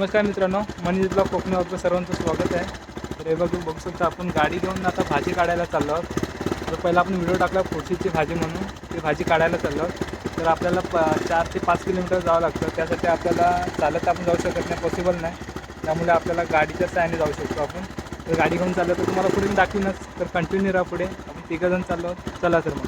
नमस्कार मित्रांनो मनीजला कोकणी आपलं सर्वांचं स्वागत आहे. तर बघू बघू शकता आपण गाडी घेऊन आता भाजी काढायला चाललो आहोत. तर पहिला आपण व्हिडिओ टाकला पुढचीची भाजी म्हणून ती भाजी काढायला चाललो आहोत. तर आपल्याला प चार ते पाच किलोमीटर जावं लागतं. त्यासाठी आपल्याला चालत आपण जाऊ शकत नाही पॉसिबल नाही. त्यामुळे आपल्याला गाडीच्या सहाय्याने जाऊ शकतो आपण. तर गाडी घेऊन चाललं तर तुम्हाला पुढे दाखवीनच. तर कंटिन्यू राहा पुढे. आपण तिघंजण चाललो चला तर मग.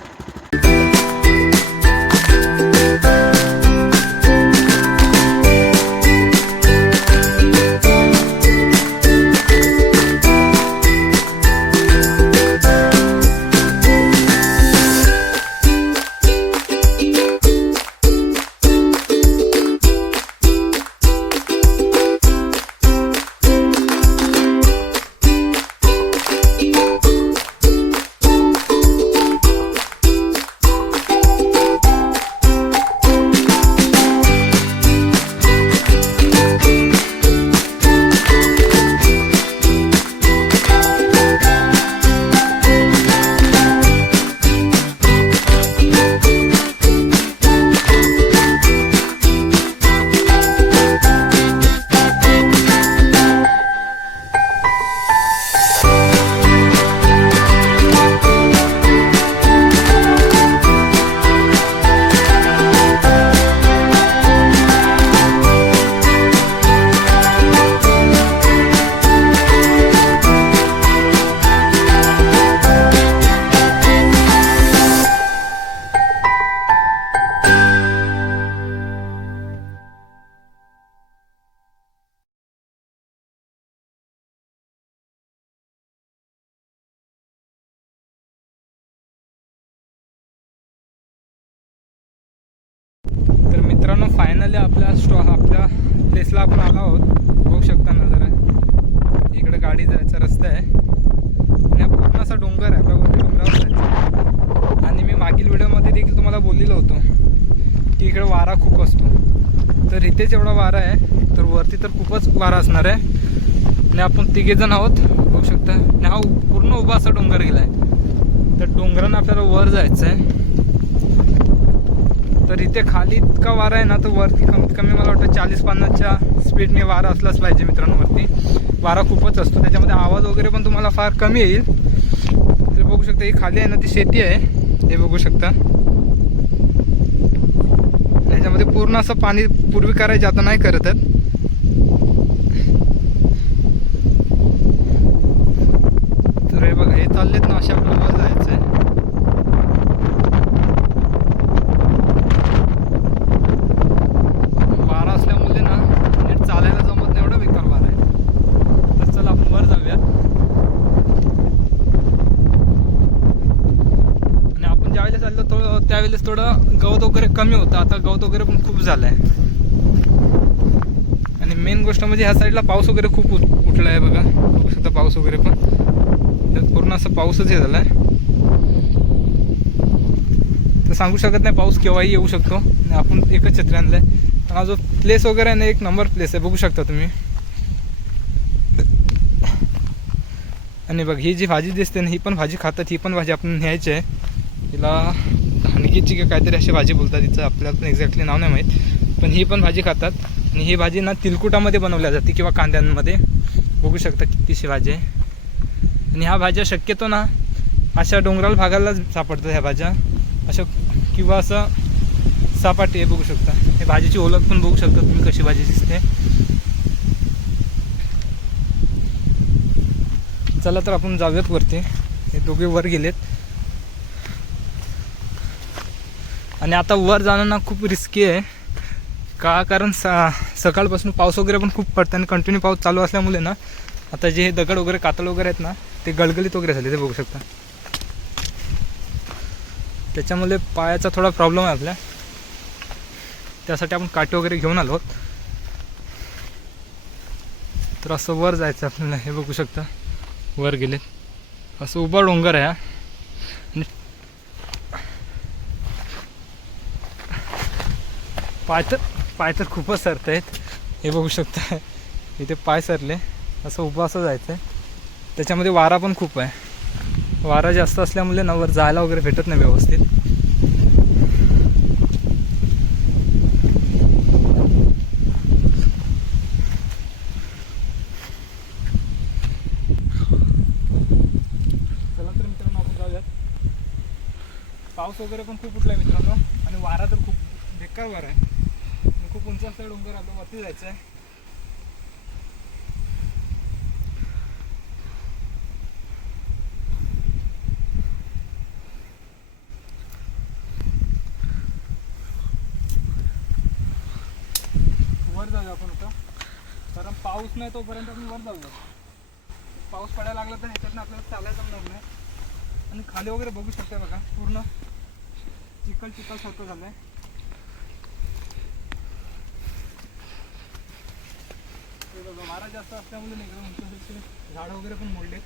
वारा आहे. तर वरती तर खूपच वारा असणार आहे. आणि आपण तिघेजण आहोत. बघू शकता. आणि हा पूर्ण उभा असा डोंगर गेला आहे तर डोंगरानं आपल्याला वर जायचं आहे. तर इथे खाली इतका वारा आहे ना तर वरती कमीत कमी मला वाटतं चाळीस पन्नासच्या स्पीडने वारा असलाच पाहिजे मित्रांनो वरती वारा खूपच असतो. त्याच्यामध्ये आवाज वगैरे पण तुम्हाला फार कमी येईल. तर बघू शकता ही खाली आहे ना ती शेती आहे. हे बघू शकता. ते पूर्ण असं पाणी पूर्वी करायचे आता नाही करत आहेत. तर हे बघा हे चाललेत ना अशा आपल्याला वर जायचं आहे वारा असल्यामुळे ना नीट चालायला जमत नाही एवढं बेकार वारा आहे तर चला आपण वर जाऊया आणि आपण ज्यावेळेला चाललो तो त्यावेळेस थोडं गवत वगैरे कमी होतं. आता गवत वगैरे पण खूप झालं आहे आणि मेन गोष्ट म्हणजे ह्या साईडला पाऊस वगैरे खूप उठ उठला आहे बघा. बघू शकता पाऊस वगैरे पण. पूर्ण असं पाऊसच हे झाला आहे तर सांगू शकत नाही पाऊस केव्हाही येऊ शकतो. आणि आपण एकच छत्री आणलं आहे हा जो प्लेस वगैरे आहे ना एक नंबर प्लेस आहे. बघू शकता तुम्ही. आणि बघ ही जी भाजी दिसते ना ही पण भाजी खातात ही पण भाजी आपण न्यायची आहे. तिला हानगीची का काहीतरी अशी भाजी बोलतात तिचं आपल्याला पण एक्झॅक्टली नाव नाही माहीत. पण ही पण भाजी खातात. आणि ही भाजी ना तिलकुटामध्ये बनवल्या जाते किंवा कांद्यांमध्ये. बघू शकता कितीशी भाजी आहे. आणि ह्या भाज्या शक्यतो ना अशा डोंगराळ भागाला सापडतात ह्या भाज्या. अशा किंवा असं सपाटी आहे बघू शकता. हे भाजीची ओळख पण बघू शकता तुम्ही कशी भाजी दिसते. चला तर आपण जाऊयात वरती. हे दोघे वर गेलेत. आणि आता वर जाणं ना खूप रिस्की आहे. का? कारण सा सकाळपासून पाऊस वगैरे पण खूप पडतं आणि कंटिन्यू पाऊस चालू असल्यामुळे ना आता जे हे दगड वगैरे कातळ वगैरे आहेत ना ते गलगलीत वगैरे झाले ते बघू शकता. त्याच्यामुळे पायाचा थोडा प्रॉब्लेम आहे आपल्या. त्यासाठी आपण काटे वगैरे घेऊन आलो. आहोत तर असं वर जायचं आपल्याला हे बघू शकता. वर गेले. असं उभा डोंगर आहे पाय तर पाय तर खूपच सरत आहेत हे बघू शकता इथे पाय सरले. असं उभं असं जायचं आहे त्याच्यामध्ये वारा पण खूप आहे. वारा जास्त असल्यामुळे नवर जायला वगैरे भेटत नाही व्यवस्थित. पाऊस वगैरे पण खूप उठला आहे मित्रांनो. आणि वारा तर खूप बेकार वारा आहे. डोंगर आलो वरती जायचं आहे वर जाऊया आपण आता. कारण पाऊस नाही तोपर्यंत आपण वर जाऊया. पाऊस पडायला लागला तर ह्याच्यातनं आपल्याला चालायला जमणार नाही. आणि खाली वगैरे बघू शकता बघा पूर्ण चिखल चिखल सारखं झालंय. वारा जास्त असल्यामुळे नाही का झाडं वगैरे पण मोडले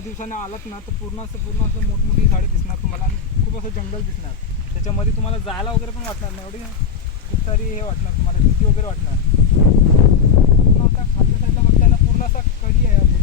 काही दिवसांनी आलात ना तर पूर्ण असं पूर्ण असं मोठमोठी झाडे दिसणार तुम्हाला आणि खूप असं जंगल दिसणार. त्याच्यामध्ये तुम्हाला जायला वगैरे पण वाटणार नाही. एवढी खूप सारी हे वाटणार तुम्हाला भीती वगैरे वाटणार. पूर्ण असा खालच्या साईडला बघताना पूर्ण असा कडी आहे.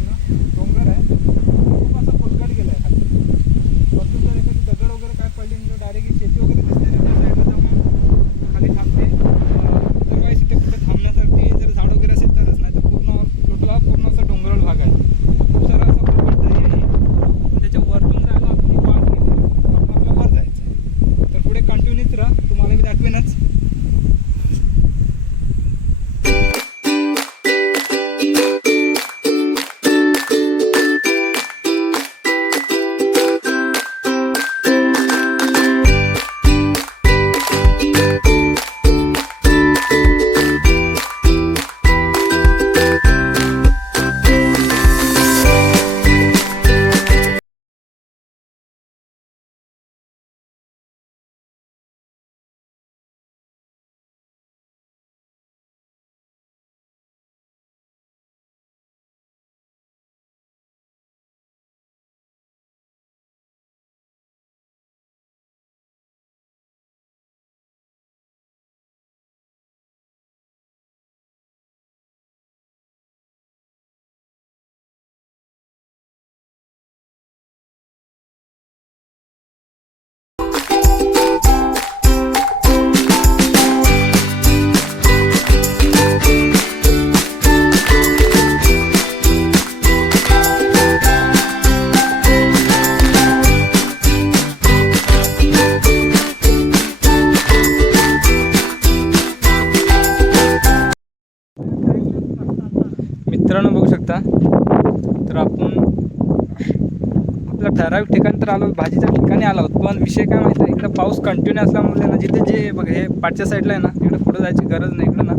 तर आलो भाजीच्या ठिकाणी आलो होतो पण विषय काय माहिती आहे इकडं पाऊस कंटिन्यू असल्यामुळे ना जिथे जे बघ हे पाठच्या साईडला आहे ना इकडे पुढे जायची गरज नाही. इकडं ना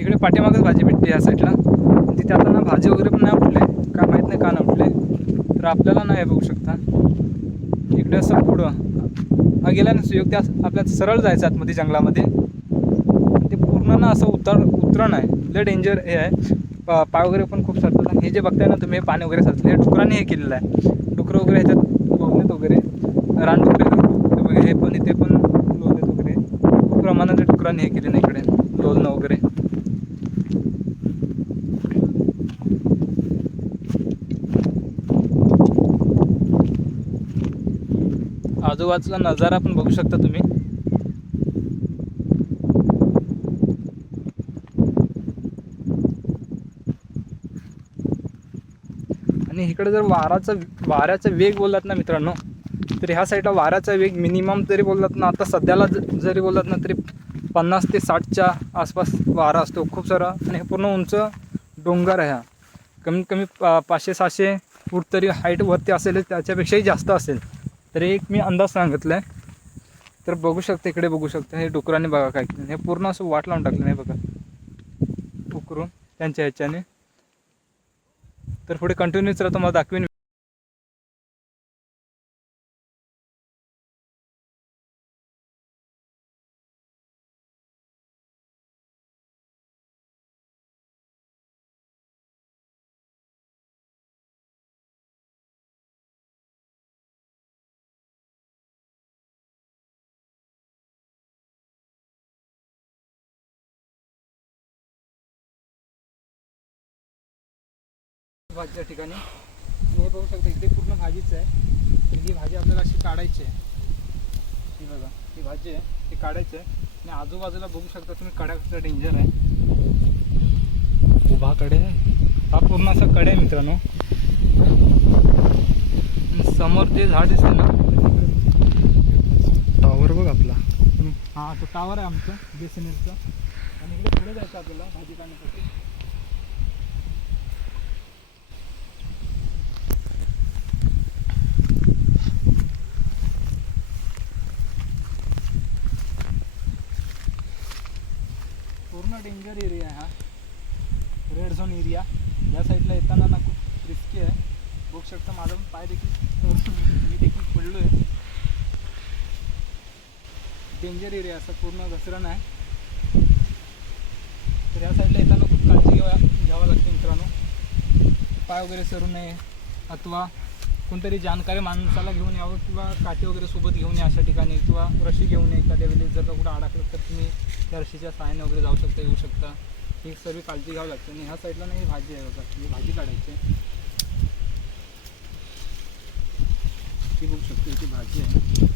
इकडे पाठीमागच भाजी भेटते या साईडला तिथे आता ना भाजी वगैरे पण नाही उठले. काय माहीत नाही का ना उठले. तर आपल्याला नाही हे बघू शकता. इकडे असं पुढं. हा गेला ना सुयोग त्या आपल्याला सरळ जायचं आतमध्ये जंगलामध्ये. ते पूर्ण ना असं उतर उतरण आहे. लय डेंजर हे आहे. पा पाय वगैरे पण खूप सरतात हे जे बघताय ना तुम्ही पाणी वगैरे सरतात हे डुकरांनी हे केलेलं आहे. डुकरं वगैरे ह्याच्यात रानडुकरे वगैरे बघा, हे पण इथे पण लोळलेत वगैरे. खूप प्रमाणात ते हे केले ना इकडे. लोळणं वगैरे. आजूबाजूचा नजारा पण बघू शकता तुम्ही. आणि इकडे जर वाराचा वाऱ्याचा वेग बोललात ना मित्रांनो तर ह्या साईडला वाऱ्याचा वेग मिनिमम जरी बोललात ना आता सध्याला ज- जरी बोललात ना तरी पन्नास ते साठच्या आसपास वारा असतो खूप सारा. आणि हे पूर्ण उंच डोंगर आहे हा. कमीत कमी पा पाचशे सहाशे फूट तरी हाईट वरती असेल त्याच्यापेक्षाही जास्त असेल. तरी एक मी अंदाज सांगितला आहे तर बघू शकते इकडे बघू शकते हे डुकराने बघा काय केलं. हे पूर्ण असं वाट लावून टाकलं नाही बघा. उकरून त्यांच्या ह्याच्याने. तर पुढे कंटिन्यूच राहतो मला दाखवीन. भाजीच्या ठिकाणी. आणि हे बघू शकता इकडे पूर्ण भाजीच आहे. तर ही भाजी आपल्याला अशी काढायची आहे. ही बघा ही भाजी आहे ती काढायची आहे. आणि आजूबाजूला बघू शकता तुम्ही कड्या डेंजर आहे. उभा कडे हा पूर्ण असा कडे आहे मित्रांनो. समोर जे झाड दिसते ना टॉवर बघ आपला. हा तो टावर आहे आमचं बी एस एन एलचं आणि इकडे पुढे जायचं आपल्याला भाजी काढण्यासाठी पूर्ण डेंजर एरिया आहे हा. रेड झोन एरिया या साईडला येताना ना खूप रिस्की आहे. बघू शकता माझा पण पाय देखील मी देखील पडलो आहे डेंजर एरिया असं पूर्ण घसरण आहे. तर या साईडला येताना खूप काळजी घ्यावा घ्यावं लागते मित्रांनो. पाय वगैरे सरू नये. अथवा कोणतरी जाणकारी माणसाला घेऊन यावं किंवा काठी वगैरे सोबत घेऊन या अशा ठिकाणी किंवा रशी घेऊन या एखाद्या वेळेस जर का कुठं अडकलं तर तुम्ही त्या रशीच्या सहाय्याने वगैरे जाऊ शकता येऊ शकता. ही सर्व काळजी घ्यावी लागते आणि ह्या साईडला नाही भाजी आहे बघा ही भाजी काढायची ती बघू शकते ती भाजी आहे.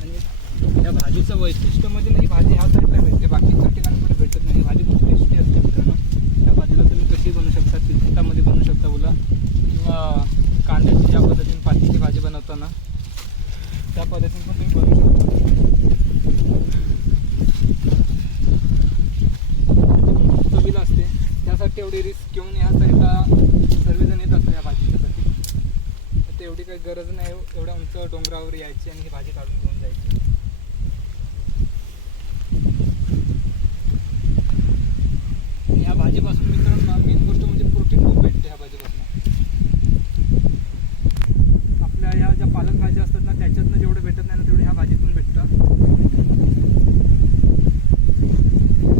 आणि या भाजीचं वैशिष्ट्य म्हणजे ही भाजी ह्या साईडला भेटते बाकीच्या ठिकाणी कुठे भेटत नाही. भाजी खूप टेस्टी असते मित्रांनो. त्या भाजीला तुम्ही कशी बनवू शकता तिखटामध्ये बनवू शकता बोला किंवा कांद्याची ज्या पद्धतीने पातीची भाजी बनवताना. त्या पद्धतीने पण तुम्ही बनवू शकता. चवीला असते त्यासाठी एवढी रिस्क घेऊन ह्या साईडला सर्वजण येत असतात या भाजीच्यासाठी तर एवढी काही गरज नाही. एवढ्या उंच डोंगरावर यायची आणि ही भाजी काढून घेऊन जायची आणि या भाजीपासून मित्रांनो मेन गोष्ट म्हणजे प्रोटीन खूप भेटते ह्या भाजीपासून आपल्या ह्या ज्या पालक भाज्या असतात ना त्याच्यातनं जेवढं भेटत नाही ना तेवढे ह्या भाजीतून भेटतं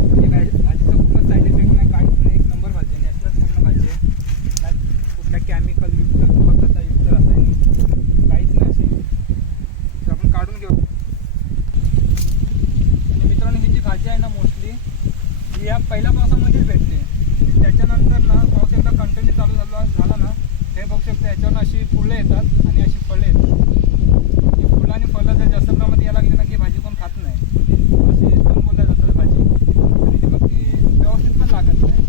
म्हणजे काय भाजीचा कुठला साईड इफेक्ट नाही काहीच नाही एक नंबर भाजी आहे नॅचरल पूर्ण भाजी आहे ना कुठल्या केमिकल युक्त किंवा खतायुक्त रासायनिक काहीच नाही अशी तर आपण काढून घेऊ आणि मित्रांनो ही जी भाजी आहे ना मोस्टली ही या पहिल्या पावसामध्येच भेटते. त्याच्यानंतर ना पाऊस एकदा कंटिन्यू चालू झाला झाला ना ते बघू शकता याच्यावर अशी फुलं येतात आणि अशी फळे येतात ही फुलं आणि फळं जर जास्त प्रमाणात यायला लागली ना की भाजी कोण खात नाही अशी दोन बोलल्या जातात भाजी आणि ती मग ती व्यवस्थित पण लागत नाही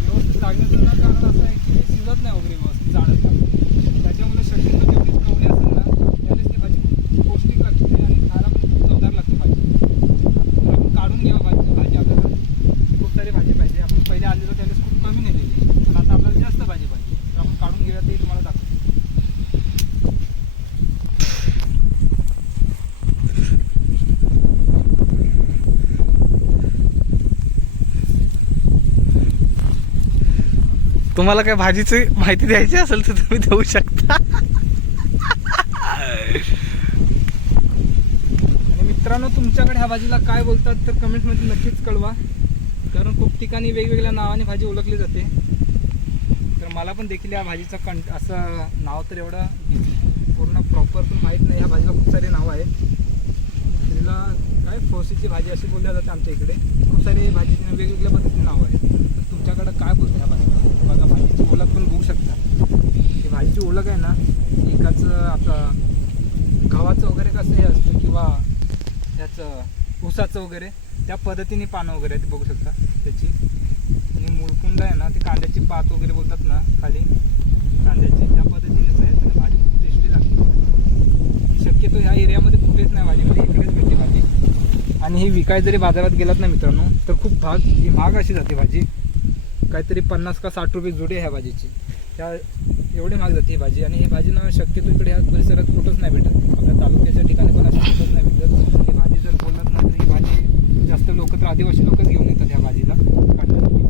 व्यवस्थित लागण्याचं ना कारण असं आहे की शिजत नाही वगैरे व्यवस्थित झाड असतात त्याच्यामुळे शक्यतो जेवढी कवडी असेल ना त्यावेळेस ती भाजी खूप पौष्टिक लागते आणि खायला पण खूप चवदार लागते भाजी तर आपण काढून घ्यावं भाजी भाजी आपल्याला खूप सारी भाजी पाहिजे आपण पहिले आलेलो त्यावेळेस खूप कमी नेलेली पण आता आपल्याला जास्त भाजी पाहिजे तर आपण काढून घेऊया ते तुम्हाला दाखवतो तुम्हाला काय भाजीची माहिती द्यायची असेल तर तुम्ही देऊ शकता. मित्रांनो तुमच्याकडे ह्या भाजीला काय बोलतात तर कमेंटमध्ये नक्कीच कळवा. कारण खूप ठिकाणी वेगवेगळ्या नावाने भाजी ओळखली जाते. तर मला पण देखील या भाजीचं कंट असं नाव तर एवढं पूर्ण प्रॉपर पण माहीत नाही. ह्या भाजीला खूप सारे नावं आहेत. तिला काय फोसीची भाजी अशी बोलल्या जाते आमच्या इकडे. खूप सारे भाजीची वेगवेगळ्या पद्धतीने नावं आहेत. तर तुमच्याकडं काय बोलतं ह्या भाजीला? बघा भाजीची ओळख पण बघू शकता. ही भाजीची ओळख आहे ना एकाच आता गव्हाचं वगैरे कसं हे असतं किंवा त्याचं ऊसाचं वगैरे त्या पद्धतीने पानं वगैरे आहेत बघू शकता त्याची. आणि मुळकुंड आहे ना ते कांद्याची पात वगैरे बोलतात ना खाली. कांद्याची त्या पद्धतीनेच आहे आणि भाजी खूप टेस्टी लागते. शक्यतो ह्या एरियामध्ये कुठेच नाही भाजीमध्ये इकडेच भेटते भाजी. आणि ही विकाय जरी बाजारात गेलात ना मित्रांनो तर खूप भाग ही महाग अशी जाते भाजी. काहीतरी पन्नास का साठ रुपये जुडी ह्या भाजीची. त्या एवढी महाग जाते ही भाजी आणि ही भाजी ना शक्यतो इकडे ह्या परिसरात कुठंच नाही भेटत. आपल्या तालुक्याच्या ठिकाणी पण अशी कुठंच नाही भेटत. ही भाजी जर बोलत ना तर ही भाजी जास्त लोक तर आदिवासी लोकच घेऊन येतात ह्या भाजीला. काढण्यासाठी.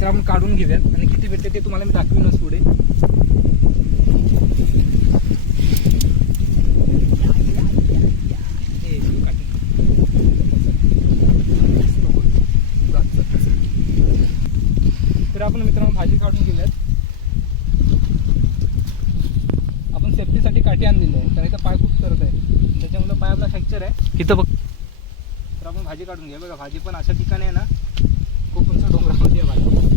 तर आपण काढून घेऊयात आणि किती भेटते ते तुम्हाला मी दाखवीनच पुढे हे, काढ. तर आपण मित्रांनो भाजी काढून घेऊयात आपण सेफ्टीसाठी काठी आणलेली आहे. कारण इथं पाय खूप सरत आहे त्याच्यामुळे पाय आपला फ्रॅक्चर आहे. इथं बघ. तर आपण भाजी काढून घ्या. बघा भाजी पण अशा ठिकाणी आहे ना खूप उंच डोंगरामध्ये आहे भाजी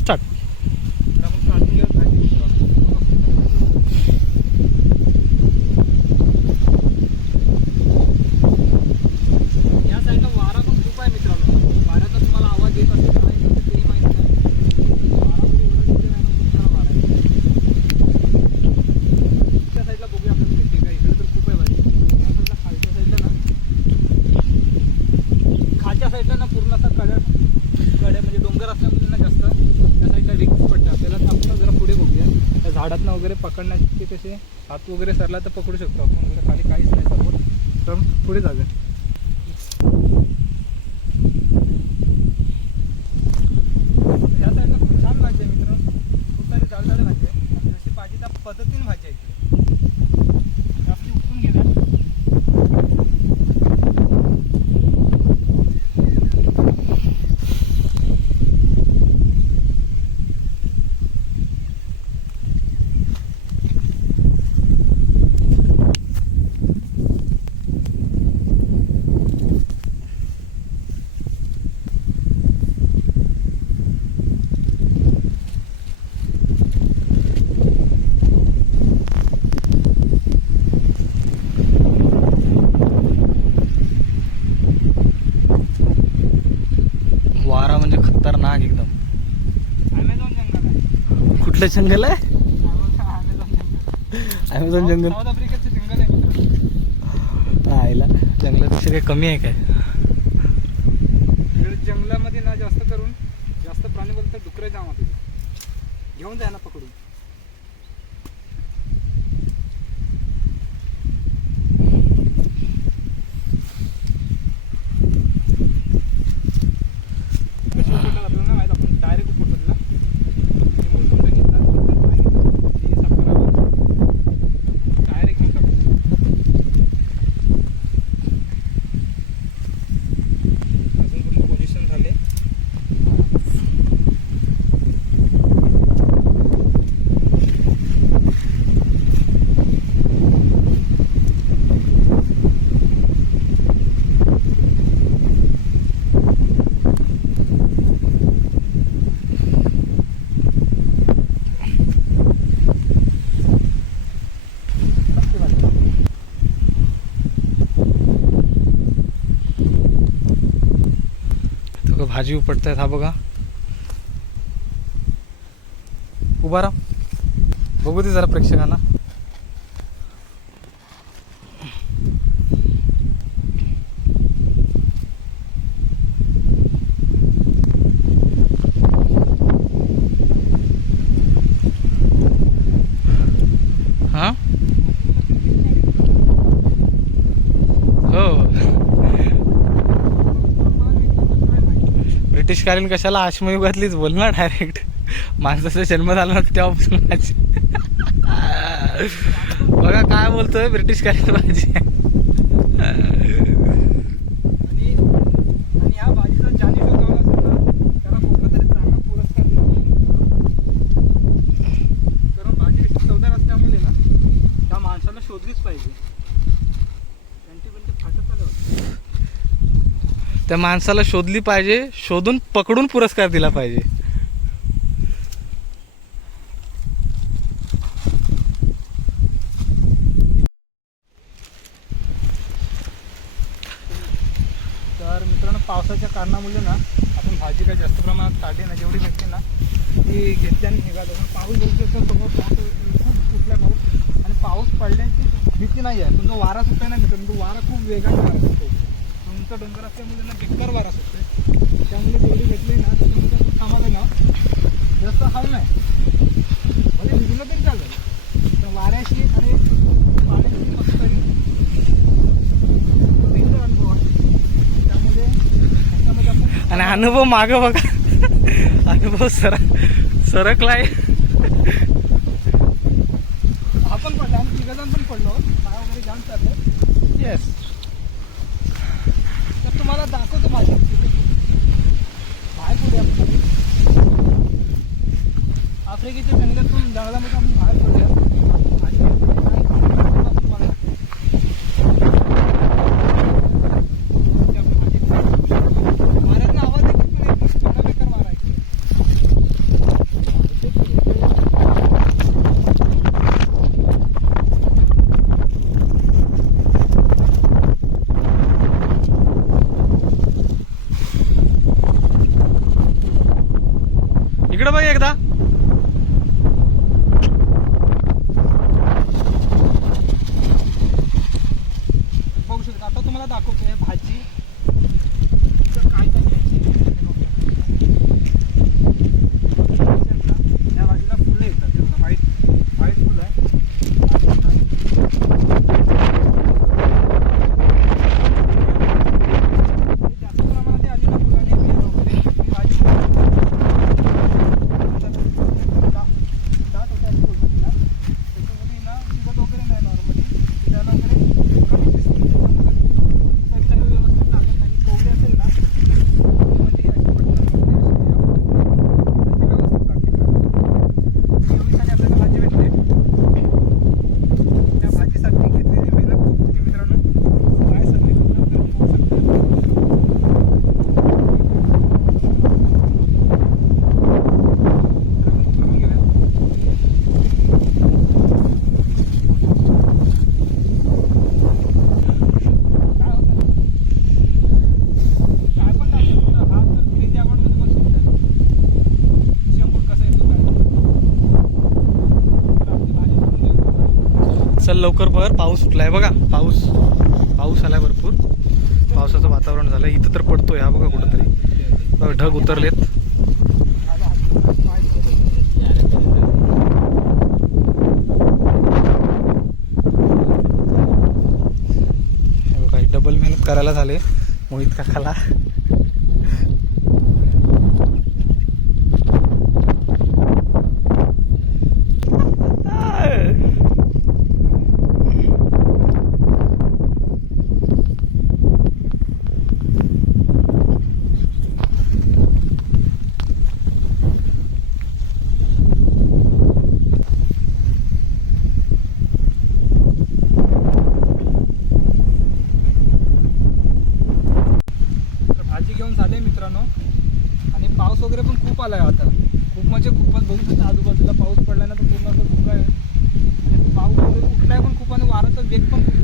स्टार्ट तर आपण काढून घेऊयात भाजी मित्रांनो. या साईडला वारा पण खूप आहे मित्रांनो वाऱ्याचा तुम्हाला आवाज येत असेल का नाही तेही माहीत नाही वारा पण एवढा तिथे नाही ना, खूप सारा वारा आहे त्या साईडला बघूया आपण भेटते का इकडे तर खूप आहे भाजी या साईडला खालच्या साईडला ना खालच्या साईडला ना पूर्ण असा कड्या कड्या म्हणजे डोंगर असल्यामुळे ना जास्त त्या साईडला रिक्स पडते आपल्याला तर आपण जरा पुढे बघूया त्या झाडातनं वगैरे पकडण्याचे कसे हात वगैरे सरला तर पकडू शकतो आपण. वगैरे खाली काहीच नाही सपोर्ट. तर पुढे जाऊया ह्या साईडला खूप छान भाजी आहे मित्रांनो खूप सारी जाडजाड भाजी आहे आणि जशी भाजी त्या पद्धतीने भाजी आहे इकडे जास्ती उकळून घेणार वारा म्हणजे खतरनाक एकदम ॲमेझॉन जंगल कुठलं जंगल आहे? ॲमेझॉन जंगल साऊथ आफ्रिकेचं जंगल आहे जंगलापेक्षा काही कमी आहे काय इकडे जंगलामध्ये ना जास्त करून जास्त प्राणी बोलतात डुकरं जाम होते घेऊन जाय ना पकडून कशी उचलतात आपल्याला नाही माहीत आपण डायरेक्ट उपटतो तिला ते मुलकुंड घेतात नंतर पाय घेतात ते साफ करावं डायरेक्ट घेऊन टाकतो अजून पूर्ण पोझिशन झाले भाजी उपटत आहेत हा बघा. उभा राहा. बघू दे जरा प्रेक्षकांना हा हो ब्रिटिशकालीन कशाला आश्मयुगातलीच बोल ना डायरेक्ट माणसाचा जन्म झाला तेव्हापासून भाजी बघा काय बोलतोय ब्रिटिशकालीन करेल भाजी आणि आणि ह्या भाजीचा ज्याने शोधावला असेल ना त्याला कुठला तरी चांगला पुरस्कार दिला जाईल. कारण भाजी अशी चवदार असल्यामुळे ना त्या माणसाला शोधलीच पाहिजे त्यांची बिंटी फाटत आले होते त्या माणसाला शोधली पाहिजे शोधून पकडून पुरस्कार दिला पाहिजे. तर मित्रांनो पावसाच्या कारणामुळे ना आपण भाजी काही जास्त प्रमाणात काढली ना जेवढी भेटते ना ती घेतल्याने निघालो. पण पाऊस बघू शकतो समोर पाऊस खूप कुठला पाऊस. आणि पाऊस पडल्याची भीती नाही आहे. पण जो वारा सुटला ना मित्रांनो तो वारा खूप वेगाने असतो उंच डोंगर असल्यामुळे ना बेकार वारा सुटते त्यामुळे जेवढी भेटली ना त्याच्यामध्ये खूप थांबावं ना जास्त हाल नाही. म्हणजे निघून तरी चालेल. पण वाऱ्याशी आणि पाण्याची तरी वेगळा अनुभव आहे. त्यामुळे ह्याच्यामध्ये आपण आणि अनुभव माग बघा. अनुभव सर सरकलाय. आपण पडलो आम्ही तिघजण पण पडलो. पाय वगैरे जाम चालले. येस तर तुम्हाला दाखवतो माझ्या बाहेर पडूया आपण. आफ्रिकेच्या जंगलातून जंगलामध्ये आपण बाहेर पडूया आणि काय दाखवतो तुम्हाला दाखवतो. इथे आपण आधी- वाऱ्याचा आवाज देखील पण येतो. चांगला बेकार वारा आहे इकडे. इकडं बघ एकदा बघू शकता आता तुम्हाला दाखवतोय भाजी तर काय काय घ्यायची या भाजीला फुलं येतात हे बघा व्हाईट व्हाईट फुलं आहे जास्त प्रमाणात आली ना फुलं आणि बिया वगैरे ही भाजी दाट होत्या बोलतात तिला त्याच्यामध्ये ना शिजत वगैरे नाही नॉर्मली शिजायला वगैरे कमी दिसते त्याच्यामुळे चवीला व्यवस्थित लागत नाही कोवडी असेल ना मध्ये अशी पटकन वगैरे अशी ती व्यवस्थित लागते खायला. एवढी सारी आपल्याला भाजी भेटते त्या भाजीसाठी घेतलेली मेहनत खूप होती मित्रांनो काय सांगितलं तर तुम्ही बघू शकता तर आपण घेऊया काय होतं काय पण टाकलं तर हा तर फिरेची आवडमध्ये बसून शंभर कसा येतो काय तर आपली भाजी बनवून लवकर भर पाऊस सुटलाय. बघा पाऊस. पाऊस आलाय भरपूर. पावसाचं वातावरण झालं इथं तर पडतोय हा बघा कुठंतरी. बघा ढग उतरलेत. बघा डबल मेहनत करायला झाले. मोहित काकाला तर भाजी घेऊन झाले मित्रांनो आणि पाऊस वगैरे पण खूप आलाय आता खूप म्हणजे खूपच बघू शकता आजूबाजूला पाऊस पडलाय